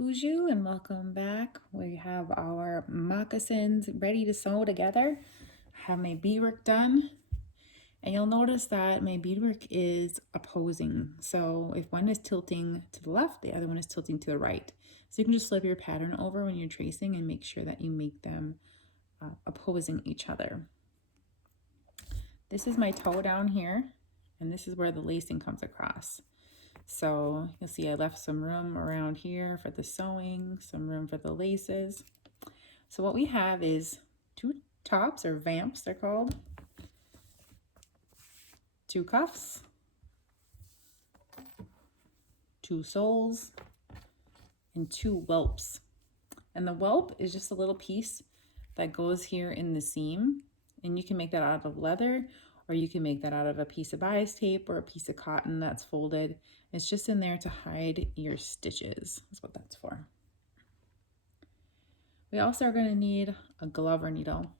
Bonjour and welcome back. We have our moccasins ready to sew together. I have my beadwork done, and you'll notice that my beadwork is opposing. So if one is tilting to the left, the other one is tilting to the right. So you can just flip your pattern over when you're tracing and make sure that you make them opposing each other. This is my toe down here, and this is where the lacing comes across. So you'll see I left some room around here for the sewing, some room for the laces. So what we have is two tops, or vamps they're called, two cuffs, two soles, and two whelps. And the whelp is just a little piece that goes here in the seam, and you can make that out of leather, or you can make that out of a piece of bias tape or a piece of cotton that's folded. It's just in there to hide your stitches. That's what that's for. We also are going to need a Glover needle.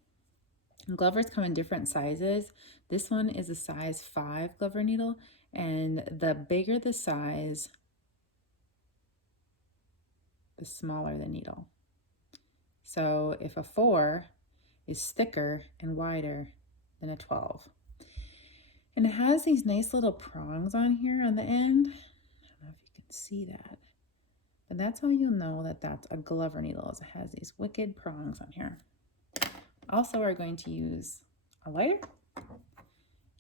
And Glovers come in different sizes. This one is a size 5 Glover needle, and the bigger the size, the smaller the needle. So if a 4 is thicker and wider than a 12. And it has these nice little prongs on here on the end. I don't know if you can see that. But that's how you'll know that that's a Glover needle, is it has these wicked prongs on here. Also, we're going to use a lighter,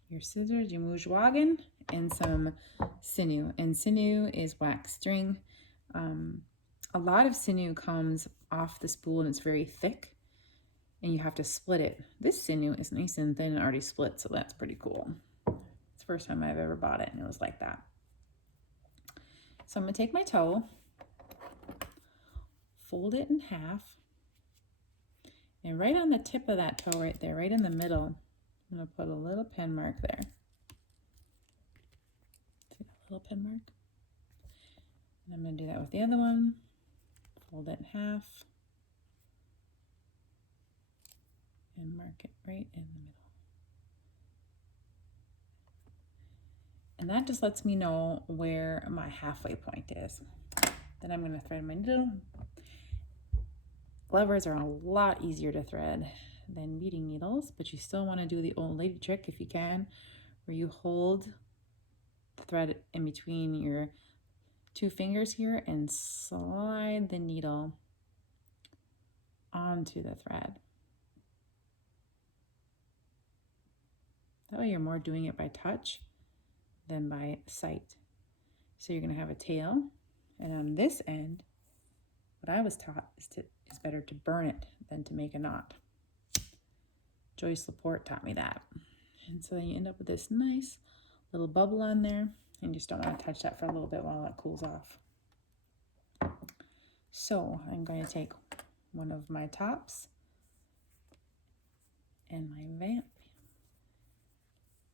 your scissors, your Moccasin, and some sinew. And sinew is wax string. A lot of sinew comes off the spool and it's very thick, and you have to split it. This sinew is nice and thin and already split, so that's pretty cool. It's the first time I've ever bought it and it was like that. So I'm gonna take my toe, fold it in half, and right on the tip of that toe right there, right in the middle, I'm gonna put a little pen mark there. See that little pen mark? And I'm gonna do that with the other one. Fold it in half and mark it right in the middle. And that just lets me know where my halfway point is. Then I'm going to thread my needle. Glovers are a lot easier to thread than beading needles, but you still want to do the old lady trick if you can, where you hold the thread in between your two fingers here and slide the needle onto the thread. That way you're more doing it by touch than by sight. So you're going to have a tail, and on this end, what I was taught is better to burn it than to make a knot. Joyce Laporte taught me that. And so then you end up with this nice little bubble on there, and you just don't want to touch that for a little bit while it cools off. So I'm going to take one of my tops and my vamp,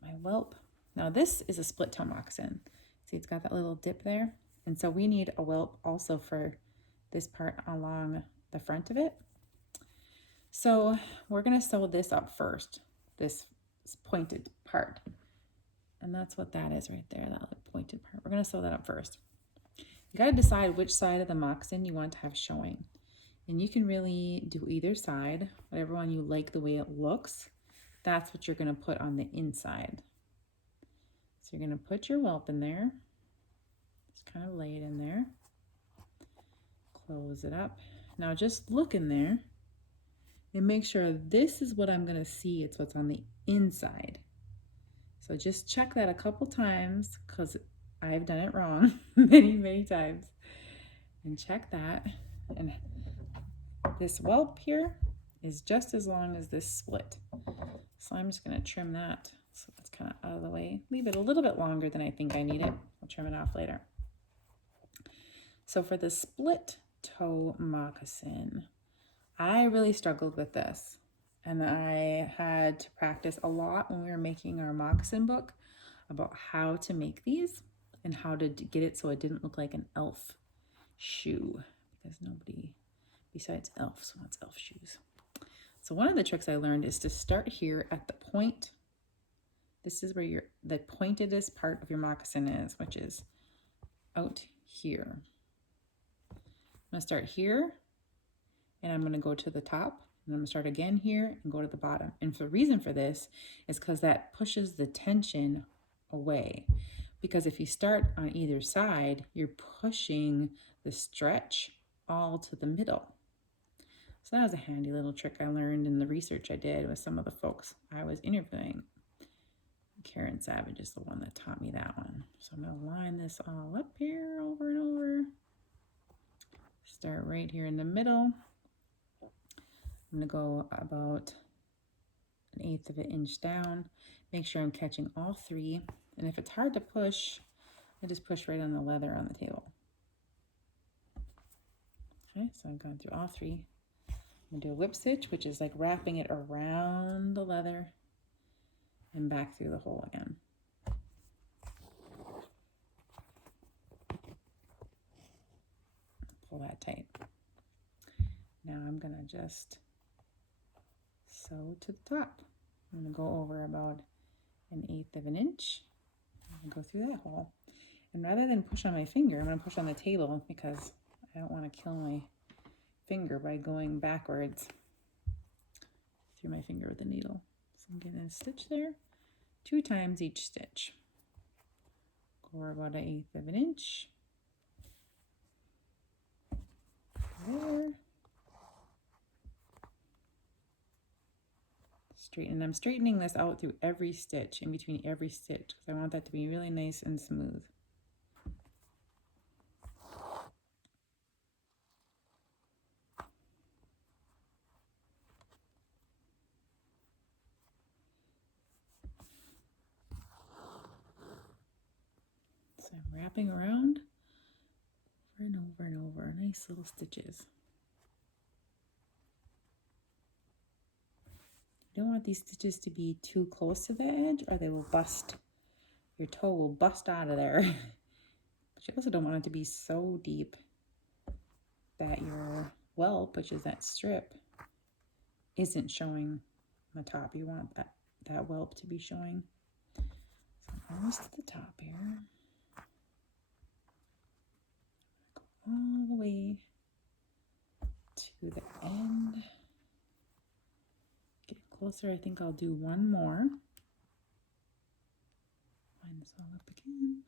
my whelp. Now this is a split toe moccasin. See, it's got that little dip there. And so we need a whelp also for this part along the front of it. So we're gonna sew this up first, this pointed part. And that's what that is right there, that pointed part. We're gonna sew that up first. You gotta decide which side of the moccasin you want to have showing. And you can really do either side, whatever one you like the way it looks. That's what you're gonna put on the inside. So you're gonna put your whelp in there. Just kind of lay it in there. Close it up. Now just look in there and make sure this is what I'm gonna see. It's what's on the inside. So just check that a couple times, because I've done it wrong many times. And check that. And this whelp here is just as long as this split. So I'm just gonna trim that so it's kind of out of the way. Leave it a little bit longer than I think I need it. I'll trim it off later. So for the split toe moccasin, I really struggled with this, and I had to practice a lot when we were making our moccasin book about how to make these and how to get it so it didn't look like an elf shoe, because nobody besides elves wants elf shoes. So one of the tricks I learned is to start here at the point. This is where the pointedest part of your moccasin is, which is out here. going to start here, and I'm going to go to the top, and I'm going to start again here and go to the bottom. And the reason for this is because that pushes the tension away. Because if you start on either side, you're pushing the stretch all to the middle. So that was a handy little trick I learned in the research I did with some of the folks I was interviewing. Karen Savage is the one that taught me that one. So I'm going to line this all up here over and over. Start right here in the middle. I'm going to go about 1/8 of an inch down. Make sure I'm catching all three. And if it's hard to push, I just push right on the leather on the table. Okay, so I've gone through all three. I'm going to do a whip stitch, which is like wrapping it around the leather and back through the hole again. Pull that tight. Now I'm going to just sew to the top. I'm going to go over about 1/8 of an inch and go through that hole. And rather than push on my finger, I'm going to push on the table because I don't want to kill my finger by going backwards through my finger with the needle. So I'm getting a stitch there, 2 times each stitch. Go over about 1/8 of an inch. There. Straighten. I'm straightening this out through every stitch, in between every stitch, because I want that to be really nice and smooth. So I'm wrapping around over and over and over, nice little stitches. You don't want these stitches to be too close to the edge or they will bust. Your toe will bust out of there. But you also don't want it to be so deep that your welt, which is that strip, isn't showing on the top. You want that welt to be showing. So I'm almost to the top here. Go all the way to the end. Get closer. I think I'll do one more. Line this all up again.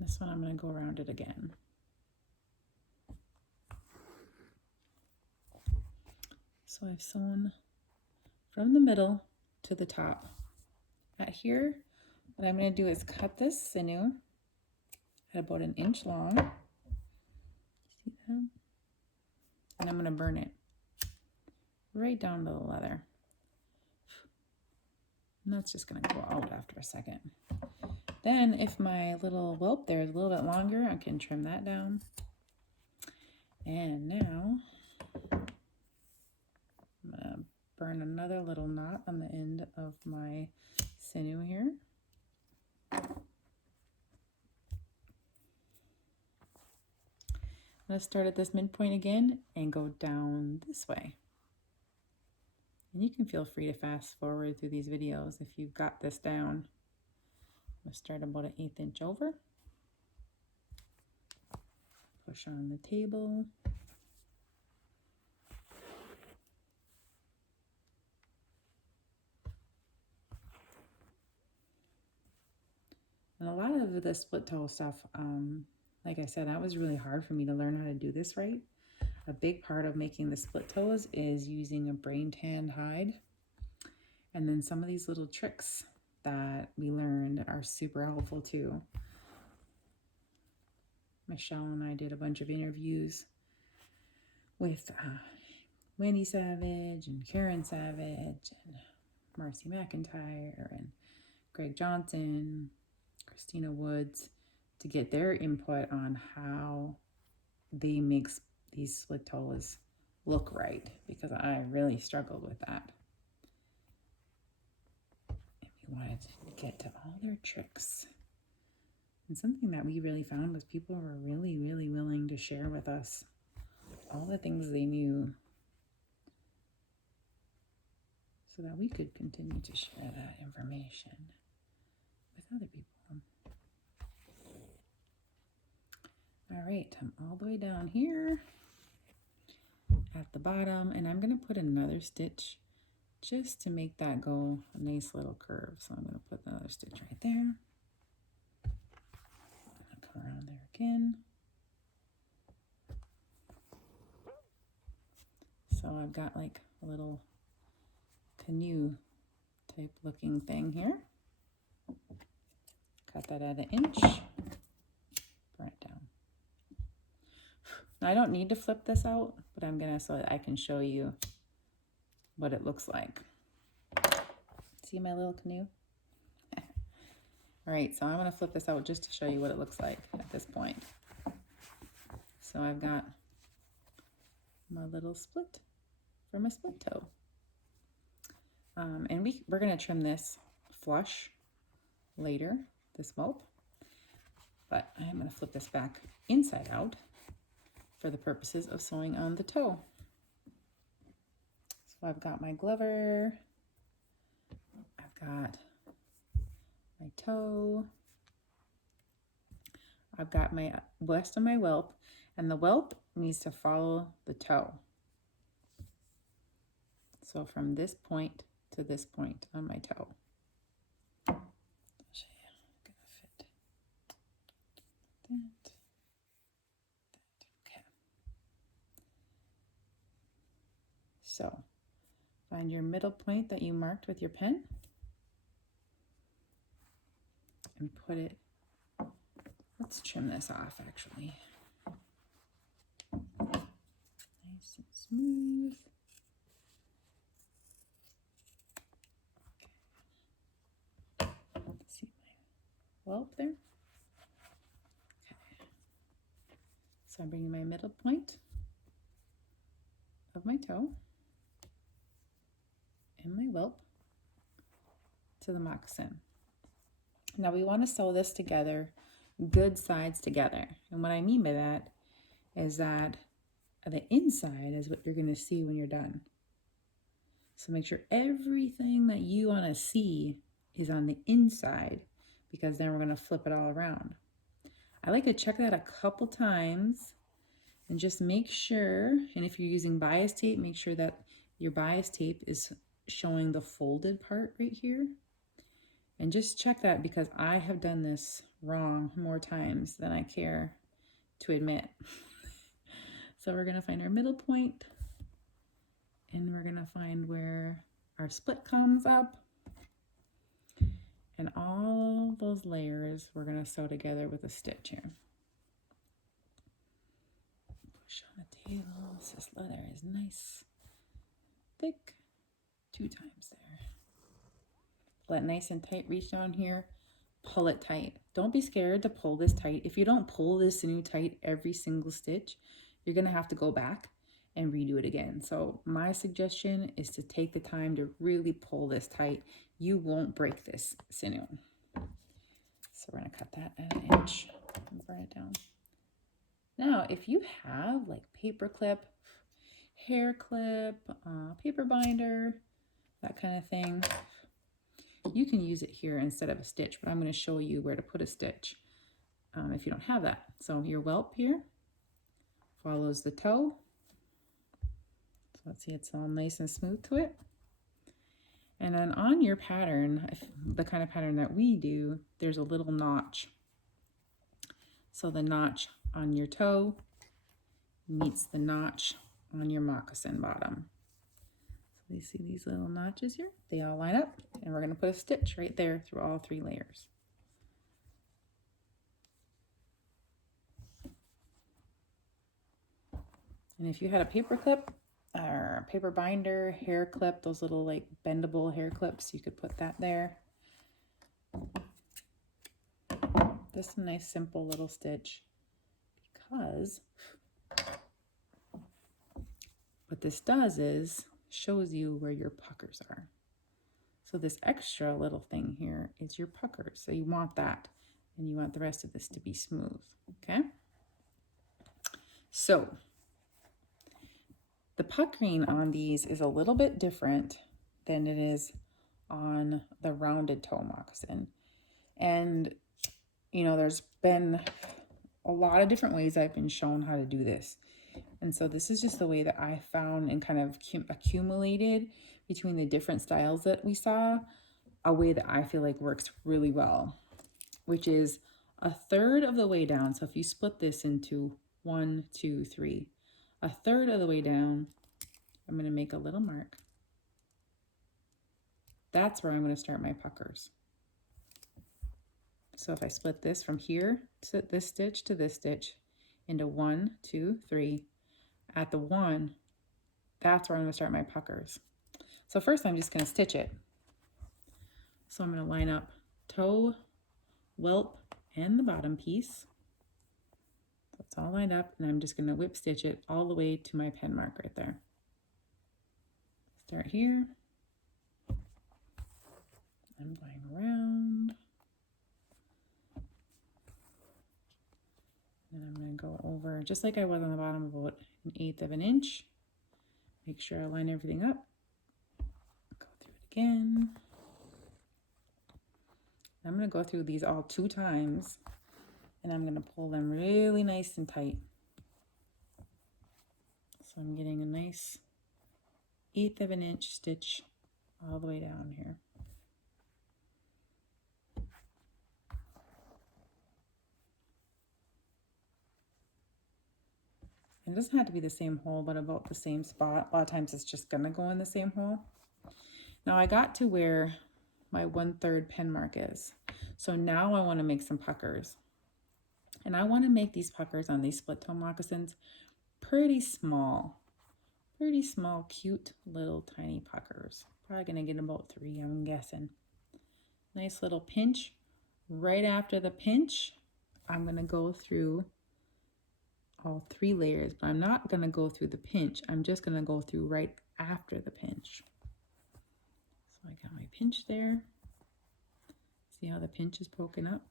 This one I'm going to go around it again. So I've sewn from the middle to the top. At here, what I'm going to do is cut this sinew at about 1 inch long. See that? And I'm going to burn it right down to the leather. And that's just going to go out after a second. Then if my little welt there is a little bit longer, I can trim that down. And now I'm going to burn another little knot on the end of my sinew here. I'm going to start at this midpoint again and go down this way. And you can feel free to fast forward through these videos if you've got this down. I'm going to start about 1/8 inch over. Push on the table. And a lot of the split toe stuff, like I said, that was really hard for me to learn how to do this right. A big part of making the split toes is using a brain tanned hide. And then some of these little tricks that we learned are super helpful too. Michelle and I did a bunch of interviews with Wendy Savage and Karen Savage and Marcy McIntyre and Greg Johnson, Christina Woods, to get their input on how they make these split toes look right, because I really struggled with that. And we wanted to get to all their tricks. And something that we really found was people were really, really willing to share with us all the things they knew. so that we could continue to share that information with other people. All right, I'm all the way down here at the bottom, and I'm going to put another stitch just to make that go a nice little curve. So I'm going to put another stitch right there. Come around there again. So I've got like a little canoe type looking thing here. Cut that at 1 inch. Burn it down. Now I don't need to flip this out, but I'm gonna so that I can show you what it looks like. See my little canoe? All right, so I'm gonna flip this out just to show you what it looks like at this point. So I've got my little split for my split toe. And we're gonna trim this flush later, this whelp, but I'm gonna flip this back inside out for the purposes of sewing on the toe. So I've got my Glover, I've got my toe, I've got my west of my whelp, and the whelp needs to follow the toe. So from this point to this point on my toe. I'll show you. I'm gonna fit that. Okay. So find your middle point that you marked with your pen and put it, let's trim this off actually. Nice and smooth. Okay. See my whelp there? Okay. So I'm bringing my middle point of my toe and my whelp to the moccasin. Now we want to sew this together, good sides together. And what I mean by that is that the inside is what you're going to see when you're done. So make sure everything that you want to see is on the inside, because then we're going to flip it all around. I like to check that a couple times and just make sure, and if you're using bias tape, make sure that your bias tape is showing the folded part right here. And just check that, because I have done this wrong more times than I care to admit. So we're gonna find our middle point, and we're gonna find where our split comes up. And all those layers we're gonna sew together with a stitch here. Push on the tail, so this leather is nice, thick, 2 times there. Pull it nice and tight, reach down here, pull it tight. Don't be scared to pull this tight. If you don't pull this sinew tight every single stitch, you're gonna have to go back and redo it again. So my suggestion is to take the time to really pull this tight. You won't break this sinew. So we're gonna cut that at 1 inch and burn it down. Now, if you have like paper clip, hair clip, paper binder, that kind of thing, you can use it here instead of a stitch, but I'm going to show you where to put a stitch if you don't have that. So your whelp here follows the toe. So let's see, it's all nice and smooth to it. And then on your pattern, the kind of pattern that we do, there's a little notch. So the notch on your toe meets the notch on your moccasin bottom. So you see these little notches here? They all line up, and we're going to put a stitch right there through all 3 layers. And if you had a paper clip or a paper binder, hair clip, those little like bendable hair clips, you could put that there. Just a nice simple little stitch, because what this does is shows you where your puckers are. So this extra little thing here is your pucker. So you want that, and you want the rest of this to be smooth, okay? So the puckering on these is a little bit different than it is on the rounded toe moccasin. And, you know, there's been a lot of different ways I've been shown how to do this. And so this is just the way that I found and kind of accumulated between the different styles that we saw, a way that I feel like works really well, which is a third of the way down. So if you split this into 1, 2, 3, a third of the way down, I'm going to make a little mark. That's where I'm going to start my puckers. So if I split this from here to this stitch into 1, 2, 3, at the 1, that's where I'm going to start my puckers. So first I'm just going to stitch it. So I'm going to line up toe, whelp, and the bottom piece. So it's all lined up, and I'm just going to whip stitch it all the way to my pen mark right there. Start here. I'm going around. And I'm going to go over, just like I was on the bottom, about 1/8 of an inch. Make sure I line everything up. Go through it again. I'm going to go through these all 2 times, and I'm going to pull them really nice and tight. So I'm getting a nice 1/8 of an inch stitch all the way down here. And it doesn't have to be the same hole, but about the same spot. A lot of times it's just going to go in the same hole. Now I got to where my 1/3 pen mark is. So now I want to make some puckers. And I want to make these puckers on these split toe moccasins pretty small, cute little tiny puckers. Probably going to get about 3, I'm guessing. Nice little pinch. Right after the pinch, I'm going to go through all 3 layers, but I'm not going to go through the pinch. I'm just going to go through right after the pinch. So I got my pinch there. See how the pinch is poking up?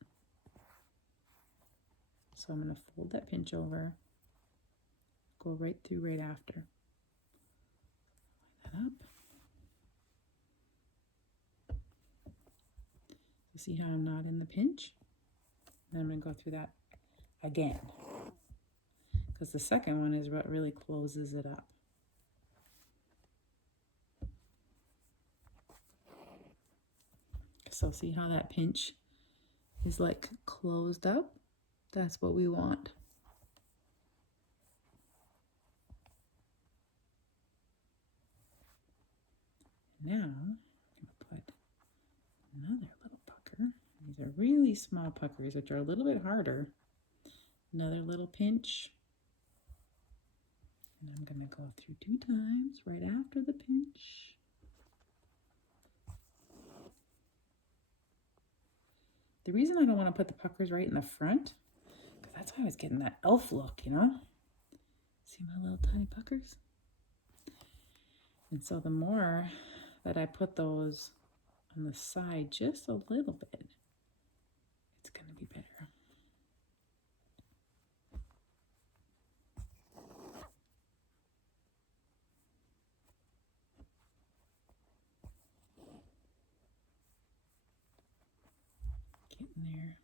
So I'm going to fold that pinch over, go right through right after. Line that up. You see how I'm not in the pinch? Then I'm going to go through that again, because the second one is what really closes it up. So see how that pinch is like closed up? That's what we want. Now I'm going to put another little pucker. These are really small puckers, which are a little bit harder. Another little pinch. And I'm going to go through 2 times right after the pinch. The reason I don't want to put the puckers right in the front, because that's why I was getting that elf look, you know? See my little tiny puckers? And so the more that I put those on the side just a little bit, it's going to be better. Getting there.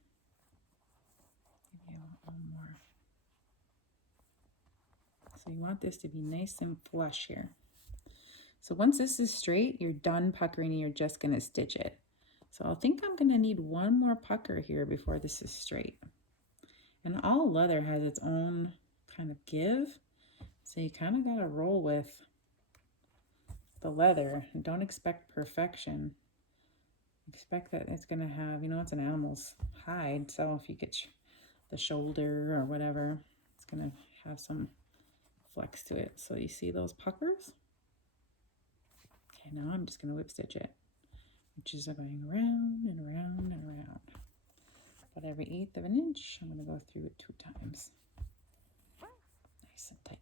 Maybe a little more. So you want this to be nice and flush here. So once this is straight, you're done puckering and you're just going to stitch it. So I think I'm going to need 1 more pucker here before this is straight. And all leather has its own kind of give. So you kind of got to roll with the leather. Don't expect perfection. Expect that it's going to have, you know, it's an animal's hide. So if you get the shoulder or whatever, it's going to have some flex to it. So you see those puckers? Okay, now I'm just going to whip stitch it, which is going around and around and around. About every 1/8 of an inch, I'm going to go through it 2 times. Nice and tight.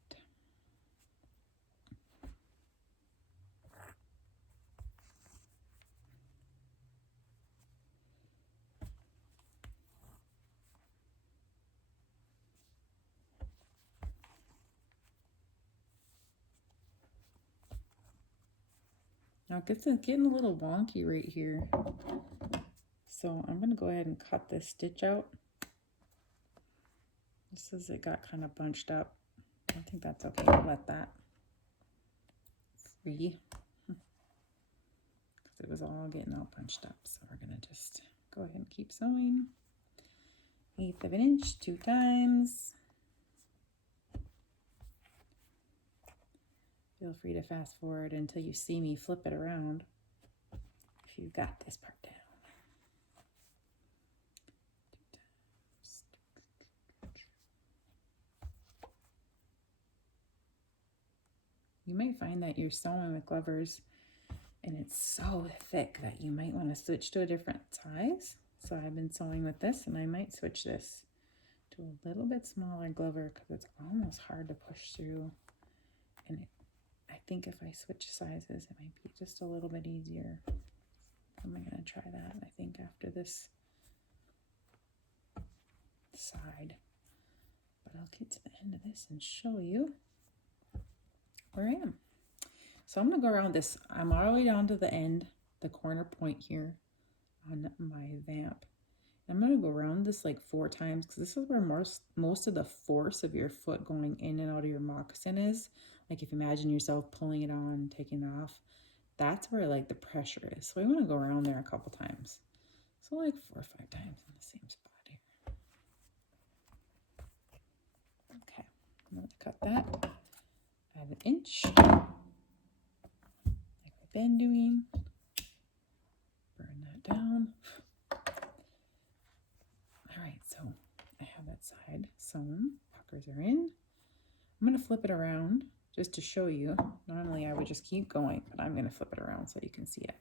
Now it's getting a little wonky right here. So I'm going to go ahead and cut this stitch out. Just as it got kind of bunched up. I think that's okay. I'll let that free. Because it was all getting all bunched up. So we're going to just go ahead and keep sewing. 1/8 of an inch, 2 times. Feel free to fast forward until you see me flip it around if you've got this part down. 2 times. You might find that you're sewing with Glovers and it's so thick that you might want to switch to a different size. So I've been sewing with this, and I might switch this to a little bit smaller Glover because it's almost hard to push through. And I think if I switch sizes, it might be just a little bit easier. I'm going to try that, I think, after this side. But I'll get to the end of this and show you where I am. So I'm going to go around this. I'm all the way down to the end, the corner point here on my vamp. I'm going to go around this like 4 times because this is where most of the force of your foot going in and out of your moccasin is. Like if you imagine yourself pulling it on, taking it off, that's where like the pressure is. So we want to go around there a couple times. So like 4 or 5 times in the same spot here. Okay, I'm going to cut that. Add 1 inch, like I've been doing. Burn that down. All right, so I have that side sewn. Puckers are in. I'm going to flip it around just to show you. Normally I would just keep going, but I'm going to flip it around so you can see it.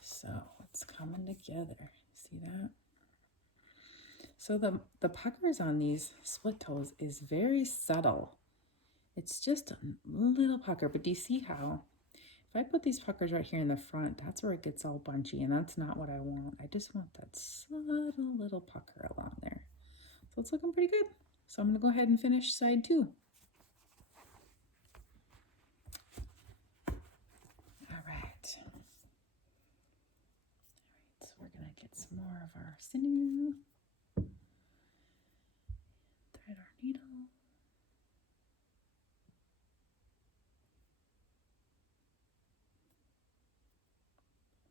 So it's coming together. See that? So the puckers on these split toes is very subtle. It's just a little pucker, but do you see how? If I put these puckers right here in the front, that's where it gets all bunchy, and that's not what I want. I just want that subtle little pucker along there. So it's looking pretty good. So I'm going to go ahead and finish side 2. All right. So we're going to get some more of our sinew. Thread our needle.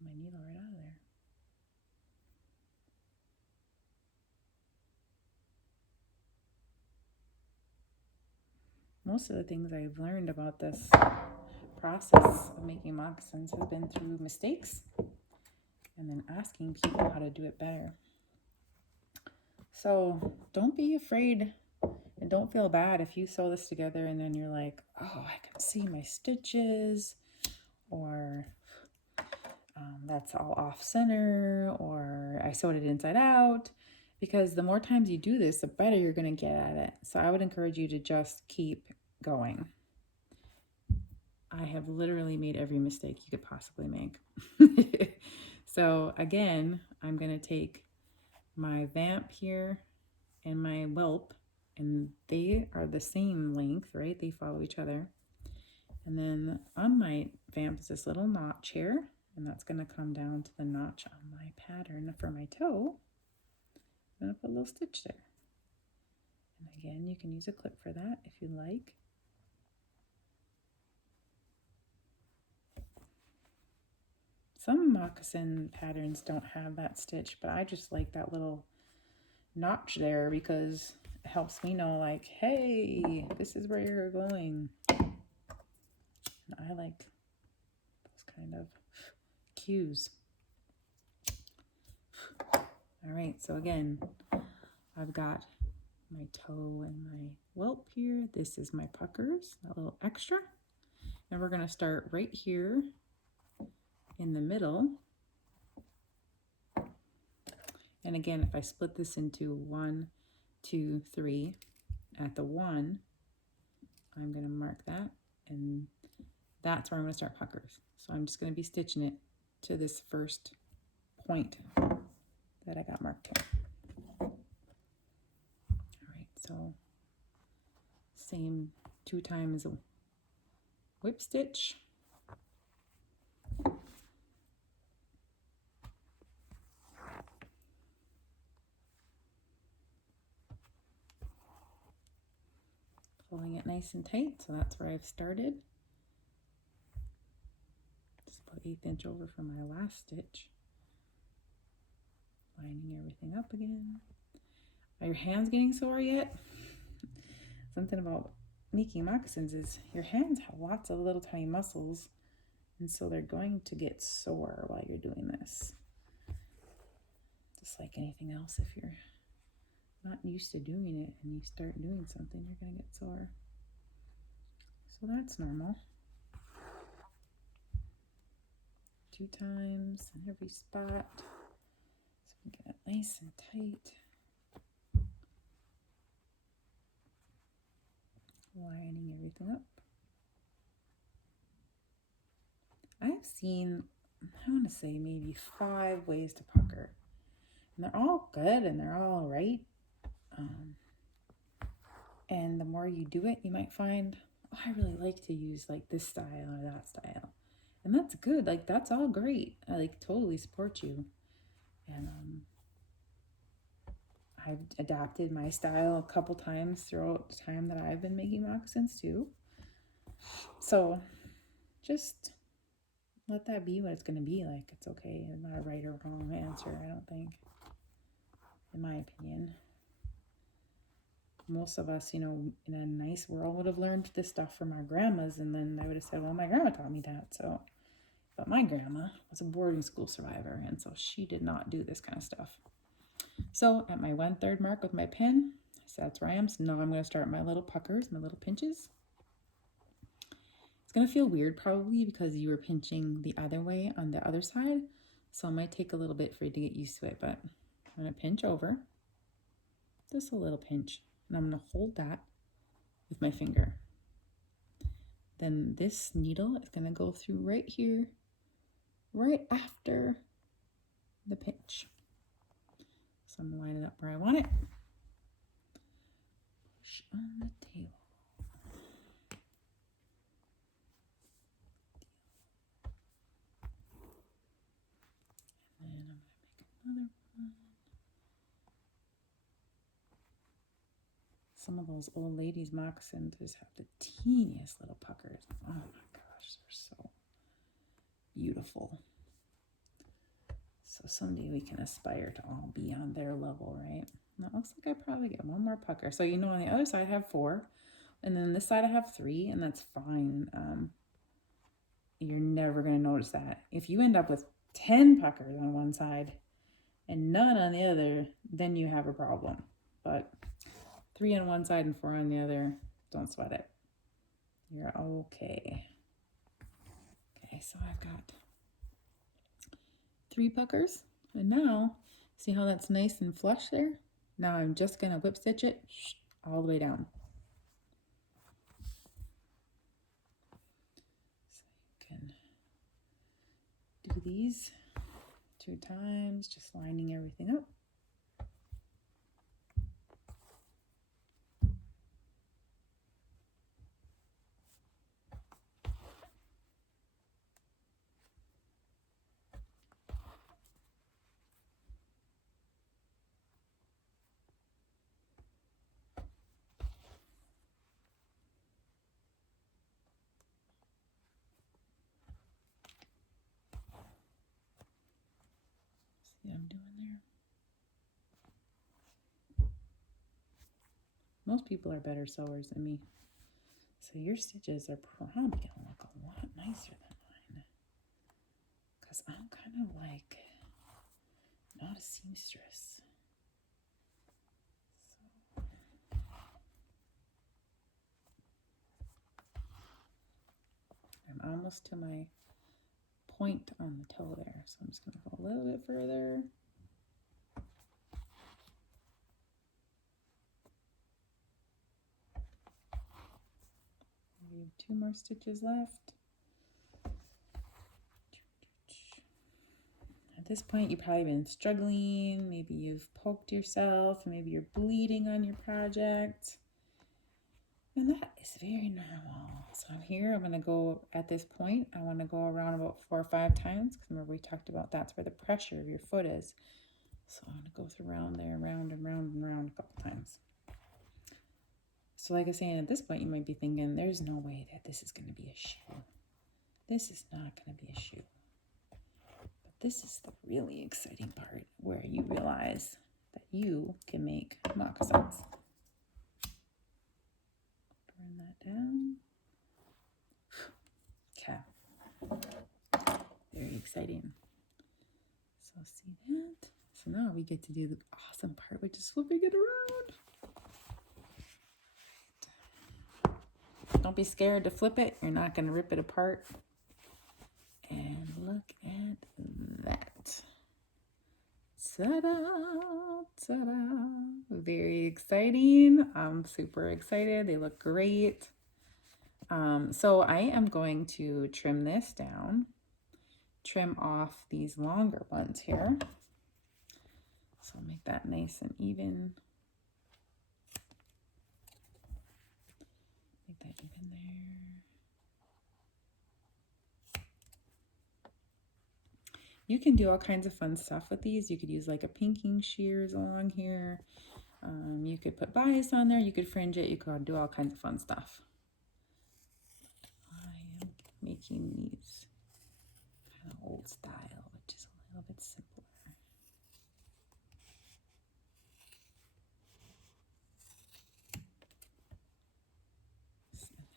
My needle right out of there. Most of the things I've learned about this process of making moccasins has been through mistakes and then asking people how to do it better. So don't be afraid and don't feel bad if you sew this together and then you're like, oh, I can see my stitches, or that's all off center, or I sewed it inside out. Because the more times you do this, the better you're going to get at it. So I would encourage you to just keep going. I have literally made every mistake you could possibly make. So again, I'm going to take my vamp here and my whelp, and they are the same length, right? They follow each other. And then on my vamp is this little notch here, and that's going to come down to the notch on my pattern for my toe. I'm going to put a little stitch there. And again, you can use a clip for that if you like. Some moccasin patterns don't have that stitch, but I just like that little notch there because it helps me know, like, hey, this is where you're going. And I like those kind of cues. All right, so again, I've got my toe and my whelp here. This is my puckers, a little extra. And we're going to start right here in the middle. And again, if I split this into 1, 2, 3, at the 1, I'm going to mark that, and that's where I'm going to start puckers. So I'm just going to be stitching it to this first point that I got marked here. All right, so same 2 times a whip stitch. Pulling it nice and tight, so that's where I've started. Just about 1/8 inch over from my last stitch. Lining everything up again. Are your hands getting sore yet? Something about making moccasins is your hands have lots of little tiny muscles, and so they're going to get sore while you're doing this. Just like anything else, if you're not used to doing it and you start doing something, you're going to get sore. So that's normal. 2 times in every spot so we get it nice and tight. Lining everything up. I've seen, I want to say maybe 5 ways to pucker. And they're all good and they're all right. And the more you do it, you might find, oh, I really like to use like this style or that style. And that's good. Like, that's all great. I like totally support you. And I've adapted my style a couple times throughout the time that I've been making moccasins too. So just let that be what it's going to be like. It's okay. It's not a right or wrong answer, I don't think, in my opinion. Most of us, you know, in a nice world would have learned this stuff from our grandmas, and then I would have said, well, my grandma taught me that. So, but my grandma was a boarding school survivor, and so she did not do this kind of stuff. So at my 1/3 mark with my pen, so that's where I am. So now I'm going to start my little puckers, my little pinches. It's going to feel weird probably because you were pinching the other way on the other side. So it might take a little bit for you to get used to it, but I'm going to pinch over, just a little pinch. And I'm going to hold that with my finger. Then this needle is going to go through right here, right after the pinch. So I'm going to line it up where I want it. Push on the table. And then I'm going to make another one. Some of those old ladies' moccasins just have the teeniest little puckers. Oh my gosh, they're so beautiful. So someday we can aspire to all be on their level, right? Now it looks like I probably get one more pucker. So you know, on the other side I have 4, and then this side I have 3, and that's fine. You're never going to notice that. If you end up with 10 puckers on one side and none on the other, then you have a problem. But 3 on one side and 4 on the other, don't sweat it. You're okay. Okay, so I've got 3 puckers. And now, see how that's nice and flush there? Now I'm just going to whip stitch it all the way down. So you can do these 2 times, just lining everything up. See what I'm doing there? Most people are better sewers than me. So your stitches are probably going to look a lot nicer than mine. Because I'm kind of like not a seamstress. So I'm almost to my point on the toe there. So I'm just going to go a little bit further. We have 2 more stitches left. At this point, you've probably been struggling. Maybe you've poked yourself. Maybe you're bleeding on your project. And that is very normal. So I'm here, I'm going to go at this point, I want to go around about 4 or 5 times, because remember we talked about that's where the pressure of your foot is. So I'm going to go through around there, round and round and round a couple times. So like I was saying, at this point you might be thinking, there's no way that this is going to be a shoe. This is not going to be a shoe. But this is the really exciting part, where you realize that you can make moccasins. Burn that down. Okay. Very exciting. So see that? So now we get to do the awesome part, which is flipping it around. Don't be scared to flip it. You're not going to rip it apart. And look at that. Ta-da! Ta-da! Very exciting. I'm super excited. They look great. So I am going to trim this down. Trim off these longer ones here. So I'll make that nice and even. Make that even there. You can do all kinds of fun stuff with these. You could use like a pinking shears along here. You could put bias on there. You could fringe it. You could do all kinds of fun stuff. I am making these kind of old style, which is a little bit simpler.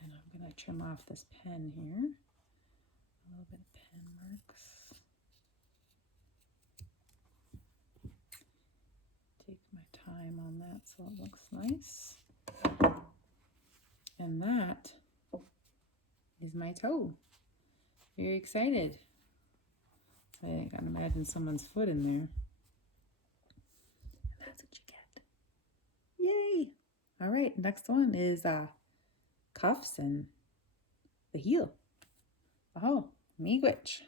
And then I'm going to trim off this pen here. A little bit of pen marks. Take my time on that so it looks nice. And that is my toe. Very excited. I can imagine someone's foot in there. And that's what you get. Yay! All right, next one is cuffs and the heel. Oh, miigwech.